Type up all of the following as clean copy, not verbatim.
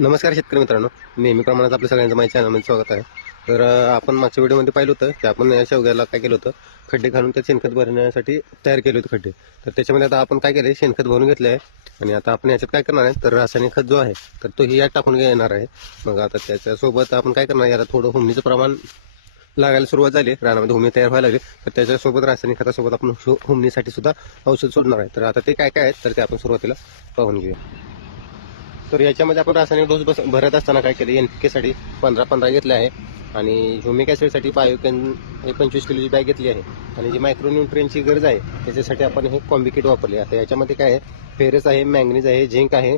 नमस्कार शेतकरी मित्रांनो, नेहमीप्रमाणेच आपल्या सगळ्यांचं माझ्या चॅनलमध्ये स्वागत आहे. तर आपण मागच्या व्हिडिओमध्ये पाहिलं होतं की आपण या शेवग्याला काय केलं होतं, खड्डे घालून त्या शेणखत भरण्यासाठी तयार केले होते खड्डे. तर त्याच्यामध्ये आता आपण काय केलं, शेणखत भरून घेतलं आहे आणि आता आपण याच्यात काय करणार आहे, तर रासायनिक खत जो आहे तर तोही यात टाकून घेणार आहे. मग आता त्याच्यासोबत आपण काय करणार, याला थोडं हुमणीचं प्रमाण लागायला सुरुवात झाली, रानामध्ये हुमणी तयार व्हायला लागली. तर त्याच्यासोबत रासायनिक खतासोबत आपण हुमणीसाठी सुद्धा औषध सोडणार आहे. तर आता ते काय काय आहे तर ते आपण सुरुवातीला पाहून घेऊया. तर याच्यामध्ये आपण रासायनिक डोस भरत असताना काय केलं, NPK साठी 15-15 घेतले आहे आणि ह्युमिक ॲसिडसाठी 25 किलोची बॅग घेतली आहे आणि जी मायक्रोन्यूट्रियनची गरज आहे त्याच्यासाठी आपण हे कॉम्बी किट वापरले. आता याच्यामध्ये काय आहे, फेरस आहे, मॅंगनीज आहे, झिंक आहे,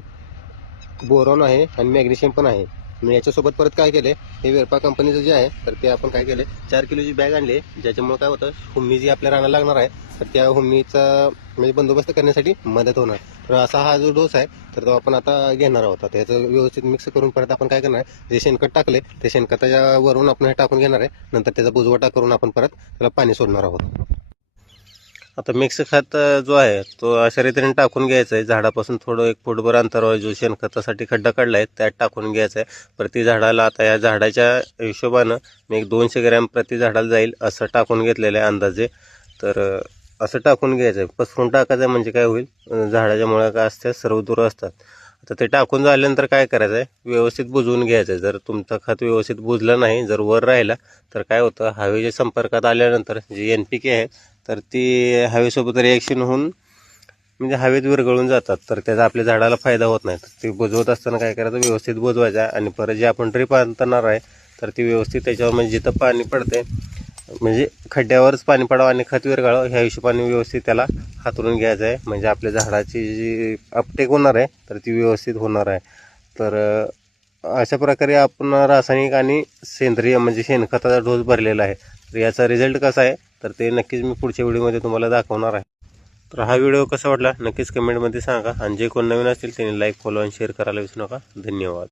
बोरॉन आहे आणि मॅग्नेशियम पण आहे. आणि याच्यासोबत परत काय केले, हे वेरपा कंपनीचं जे आहे तर ते आपण काय केले, 4 किलोची बॅग आणली, ज्याच्यामुळे काय होतं, हुम्मी जी आपल्या रानाला लागणार आहे तर त्या हुम्मीचा म्हणजे बंदोबस्त करण्यासाठी मदत होणार. तर असा हा जो डोस आहे तर तो आपण आता घेणार आहोत. आता याचं व्यवस्थित मिक्स करून परत आपण काय करणार आहे, जे शेणखत टाकले ते शेणखताच्या वरून आपण हे टाकून घेणार आहे. नंतर त्याचा बुजवटा करून आपण परत त्याला पाणी सोडणार आहोत. आता मिक्स खत जो आहे तो अशा रीतीने टाकून घ्यायचा आहे. झाडापासून थोडं 1 फूटभर अंतरावर जो शेणखतासाठी खड्डा काढला आहे त्यात टाकून घ्यायचा आहे. प्रति झाडाला आता या झाडाच्या हिशोबानं मी एक 200 ग्रॅम प्रति झाडाला जाईल असं टाकून घेतलेलं आहे अंदाजे. तर असं टाकून घ्यायचं आहे. पसरून टाकायचं आहे म्हणजे काय होईल, झाडाच्या मुळ्या काय असतात सर्व दूर असतात. आता ते टाकून झाल्यानंतर काय करायचं आहे, व्यवस्थित बुजवून घ्यायचं आहे. जर तुमचं खत व्यवस्थित बुजलं नाही, जर वर राहिला तर काय होतं, हवेच्या संपर्कात आल्यानंतर जी NPK आहे तर ती हवेसोबत रिॲक्शन होऊन म्हणजे हवेत विरघळून जातात. तर त्याचा आपल्या झाडाला फायदा होत नाही. तर ते बुजवत असताना काय करायचं, व्यवस्थित बुजवायचं आणि परत जे आपण ड्रिप आणणार आहे तर ती व्यवस्थित त्याच्यावर म्हणजे जिथं पाणी पडते म्हणजे खड्ड्यावरच पाणी पडावं आणि खत विरघळावं ह्या हिशोबाने व्यवस्थित त्याला हातरून घ्यायचं आहे. म्हणजे आपल्या झाडाची जी अपटेक होणार आहे तर ती व्यवस्थित होणार आहे. तर अशा प्रकारे आपण रासायनिक आणि सेंद्रिय म्हणजे शेणखताचा डोस भरलेला आहे. तर याचा रिझल्ट कसा आहे तर ते नक्कीच मी पुढच्या व्हिडिओमध्ये तुम्हाला दाखवणार आहे. तर हा व्हिडिओ कसा वाटला नक्कीच कमेंटमध्ये सांगा आणि जे कोण नवीन असतील त्यांनी लाईक, फॉलो आणि शेअर करायला विसरू नका. धन्यवाद.